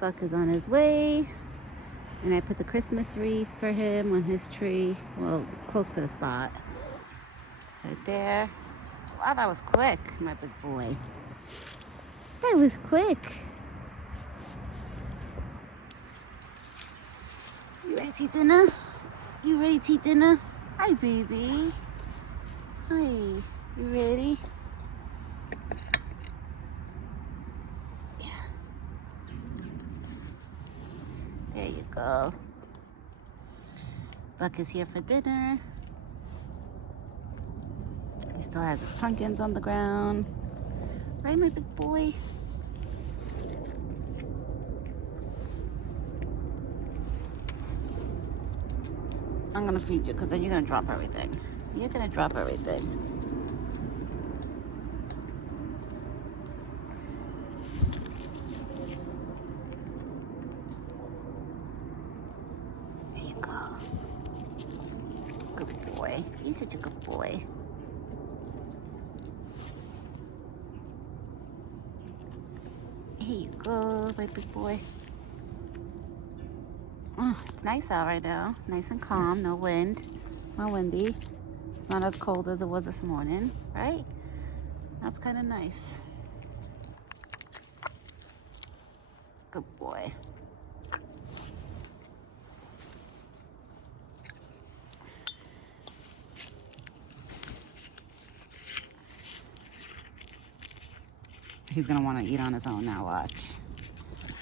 Buck is on his way. And I put the Christmas wreath for him on his tree. Well, close to the spot. Right there. Wow, that was quick, my big boy. That was quick. You ready to eat dinner? You ready to eat dinner? Hi, baby. Hi. You ready? There you go. Buck is here for dinner. He still has his pumpkins on the ground. Right, my big boy? I'm gonna feed you because then you're gonna drop everything. You're gonna drop everything. There you go. Good boy. He's such a good boy. Here you go, my big boy. Oh, it's nice out right now. Nice and calm, no wind. Not windy. It's not as cold as it was this morning, right? That's kind of nice. Good boy. He's gonna want to eat on his own now, watch.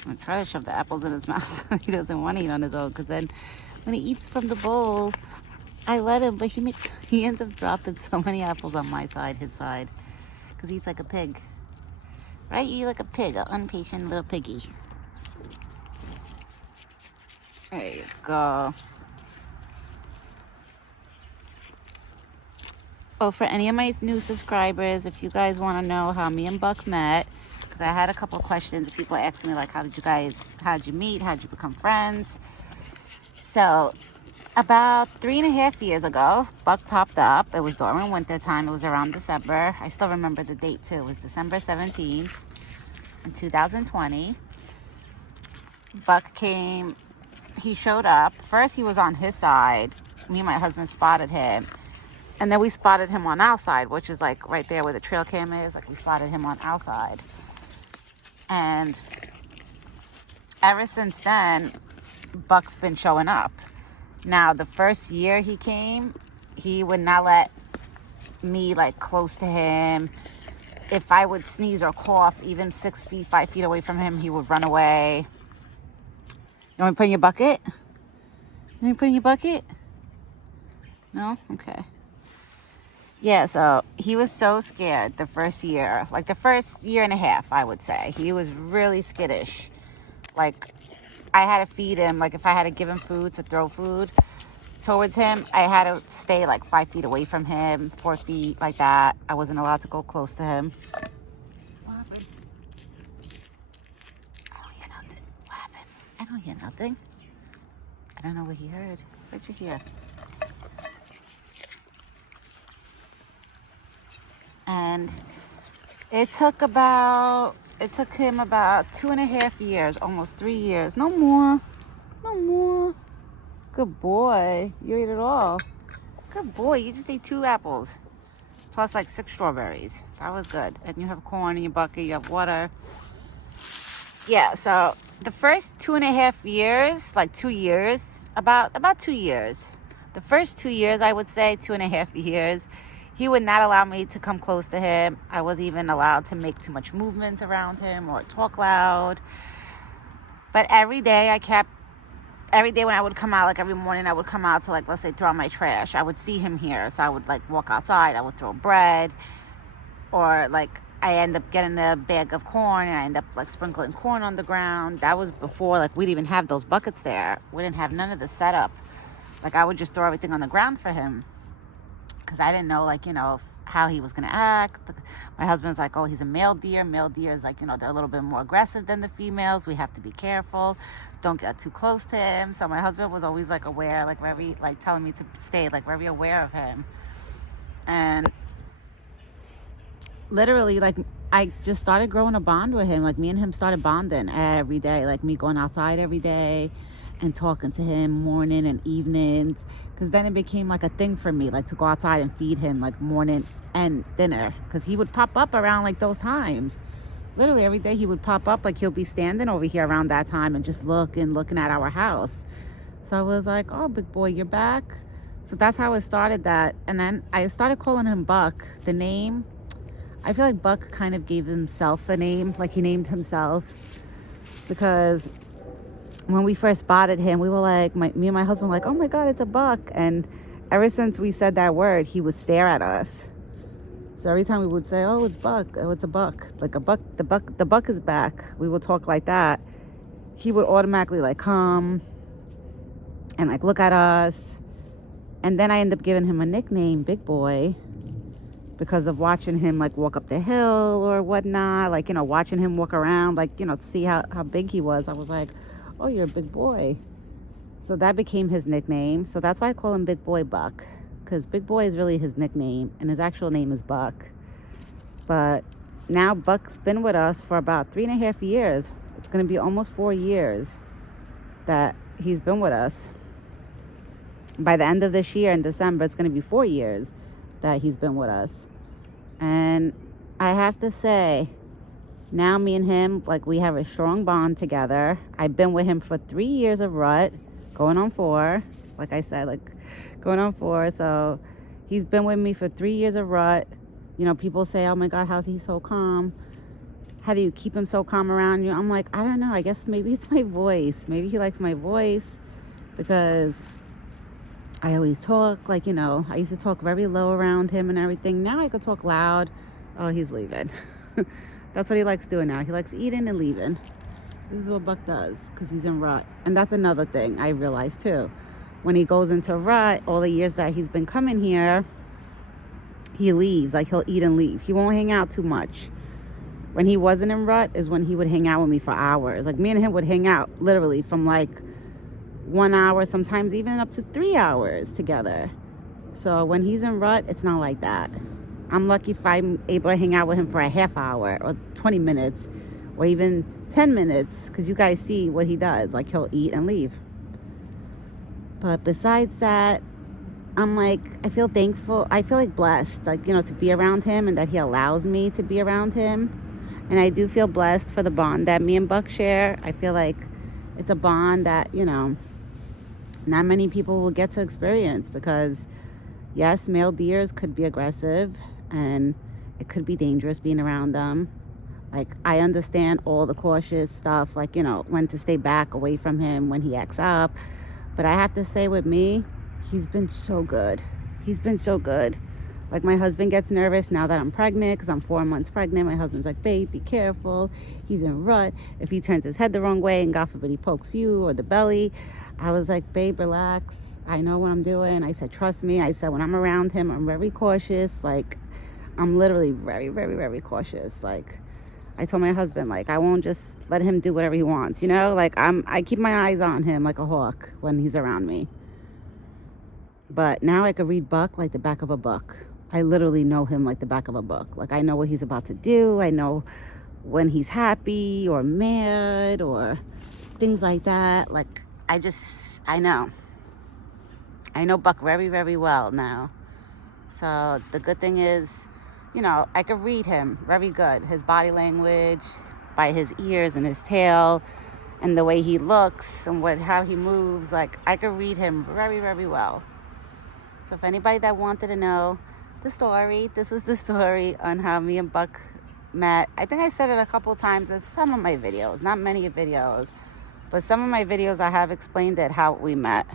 I'm gonna try to shove the apples in his mouth so he doesn't want to eat on his own, because then when he eats from the bowl, I let him, but he ends up dropping so many apples on my side, his side, because he eats like a pig. Right? You eat like a pig, an impatient little piggy. There you go. Oh, for any of my new subscribers, if you guys want to know how me and Buck met, because I had a couple of questions. People asked me, like, how'd you meet? How'd you become friends? So, about 3.5 years ago, Buck popped up. It was during winter time. It was around December. I still remember the date, too. It was December 17th in 2020. Buck came. He showed up. First, he was on his side. Me and my husband spotted him. And then we spotted him on our side, which is like right there where the trail cam is. Like, we spotted him on our side. And ever since then, Buck's been showing up. Now, the first year he came, he would not let me, like, close to him. If I would sneeze or cough, even 6 feet, 5 feet away from him, he would run away. You want me to put in your bucket? You want me to put in your bucket? No? Okay. Yeah, so he was so scared the first year. Like, the first year and a half, I would say. He was really skittish. Like, I had to feed him. Like, if I had to give him food, to throw food towards him, I had to stay, like, 5 feet away from him, 4 feet, like that. I wasn't allowed to go close to him. What happened? I don't hear nothing. What happened? I don't hear nothing. I don't know what he heard. What'd you hear? And it took him about 2.5 years, almost 3 years. No more. Good boy. You ate it all. Good boy. You just ate 2 apples. Plus like 6 strawberries. That was good. And you have corn in your bucket. You have water. Yeah, so the first 2.5 years, like 2 years, about 2 years. The first 2 years, I would say 2.5 years, he would not allow me to come close to him. I wasn't even allowed to make too much movement around him or talk loud. But every day when I would come out, like every morning I would come out to, like, let's say, throw out my trash. I would see him here. So I would, like, walk outside. I would throw bread. Or, like, I end up getting a bag of corn and I end up, like, sprinkling corn on the ground. That was before, like, we didn't even have those buckets there. We didn't have none of the setup. Like, I would just throw everything on the ground for him. Because I didn't know, like, how he was going to act. My husband's like, oh, he's a male deer. Male deers, like, they're a little bit more aggressive than the females. We have to be careful. Don't get too close to him. So my husband was always, like, aware, like, telling me to stay, like, very aware of him. And literally, like, I just started growing a bond with him. Like me and him started bonding every day. Like me going outside every day and talking to him morning and evenings. Because then it became like a thing for me, like to go outside and feed him like morning and dinner. Because he would pop up around like those times. Literally every day he would pop up, like he'll be standing over here around that time and just looking at our house. So I was like, oh, big boy, you're back. So that's how it started that. And then I started calling him Buck. The name, I feel like Buck kind of gave himself a name, like he named himself. Because when we first spotted him, we were like, me and my husband were like, oh my God, it's a buck. And ever since we said that word, he would stare at us. So every time we would say, oh, it's Buck, oh, it's a buck, like a buck, the buck is back. We would talk like that. He would automatically like come and like look at us. And then I ended up giving him a nickname, Big Boy, because of watching him like walk up the hill or whatnot, like, you know, watching him walk around, like, you know, to see how big he was. I was like, oh, you're a big boy. So that became his nickname. So that's why I call him Big Boy Buck, because Big Boy is really his nickname and his actual name is Buck. But now Buck's been with us for about 3.5 years. It's going to be almost 4 years that he's been with us. By the end of this year in December, it's going to be 4 years that he's been with us. And I have to say, now me and him, like, we have a strong bond together. I've been with him for 3 years of rut, going on 4. Like I said, like, going on 4. So he's been with me for 3 years of rut. You know, people say, oh my God, how's he so calm? How do you keep him so calm around you? I'm like, I don't know. I guess maybe it's my voice. Maybe he likes my voice because I always talk, like, you know, I used to talk very low around him and everything. Now I could talk loud. Oh, he's leaving. That's what he likes doing now. He likes eating and leaving. This is what Buck does because he's in rut. And that's another thing I realized too. When he goes into rut, all the years that he's been coming here, he leaves. Like, he'll eat and leave. He won't hang out too much. When he wasn't in rut is when he would hang out with me for hours. Like, me and him would hang out literally from like 1 hour, sometimes even up to 3 hours together. So when he's in rut, it's not like that. I'm lucky if I'm able to hang out with him for a half hour or 20 minutes or even 10 minutes, because you guys see what he does. Like, he'll eat and leave. But besides that, I'm like, I feel thankful. I feel like blessed, like, you know, to be around him and that he allows me to be around him. And I do feel blessed for the bond that me and Buck share. I feel like it's a bond that, you know, not many people will get to experience because, yes, male deers could be aggressive and it could be dangerous being around them. Like, I understand all the cautious stuff, like, you know, when to stay back away from him when he acts up. But I have to say, with me, he's been so good. He's been so good. Like, my husband gets nervous now that I'm pregnant because I'm 4 months pregnant. My husband's like, babe, be careful. He's in rut. If he turns his head the wrong way and God forbid he pokes you or the belly. I was like, babe, relax. I know what I'm doing. I said, trust me. I said, when I'm around him, I'm very cautious. Like, I'm literally very, very, very cautious. Like, I told my husband, like, I won't just let him do whatever he wants, you know? Like, I keep my eyes on him like a hawk when he's around me. But now I could read Buck like the back of a book. I literally know him like the back of a book. Like, I know what he's about to do. I know when he's happy or mad or things like that. Like, I know. I know Buck very, very well now. So the good thing is, you know, I could read him very good. His body language, by his ears and his tail, and the way he looks and how he moves. Like, I could read him very, very well. So if anybody that wanted to know the story, this was the story on how me and Buck met. I think I said it a couple times in some of my videos, not many videos, but some of my videos I have explained it, how we met.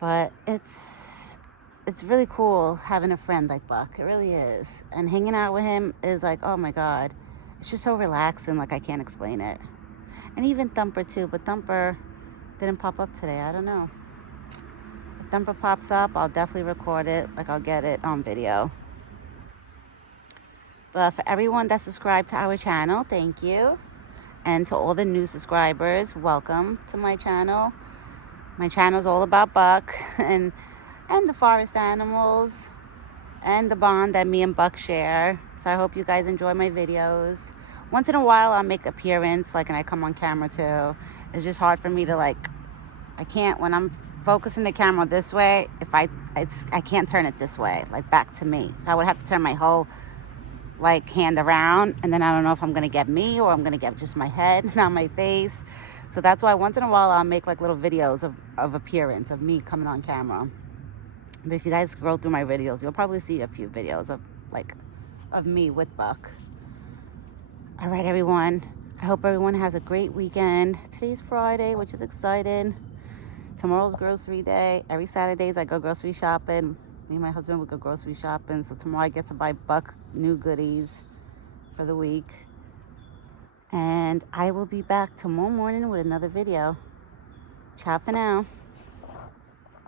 But it's really cool having a friend like Buck. It really is. And hanging out with him is like, oh my God, it's just so relaxing. Like, I can't explain it. And even Thumper too, but Thumper didn't pop up today. I don't know. If Thumper pops up, I'll definitely record it. Like, I'll get it on video. But for everyone that's subscribed to our channel, thank you. And to all the new subscribers, welcome to my channel. My channel is all about Buck and the forest animals and the bond that me and Buck share. So I hope you guys enjoy my videos. Once in a while I'll make appearance, like, and I come on camera too. It's just hard for me to, like, I can't, when I'm focusing the camera this way, if I can't turn it this way, like back to me. So I would have to turn my whole like hand around, and then I don't know if I'm gonna get me or I'm gonna get just my head, not my face. So that's why once in a while I'll make like little videos of appearance of me coming on camera. But if you guys scroll through my videos, you'll probably see a few videos of me with Buck. All right, everyone. I hope everyone has a great weekend. Today's Friday, which is exciting. Tomorrow's grocery day. Every Saturdays I go grocery shopping. Me and my husband would go grocery shopping. So tomorrow I get to buy Buck new goodies for the week. And I will be back tomorrow morning with another video. Ciao for now.